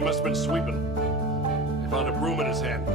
he must have been sweeping. They found a broom in his hand.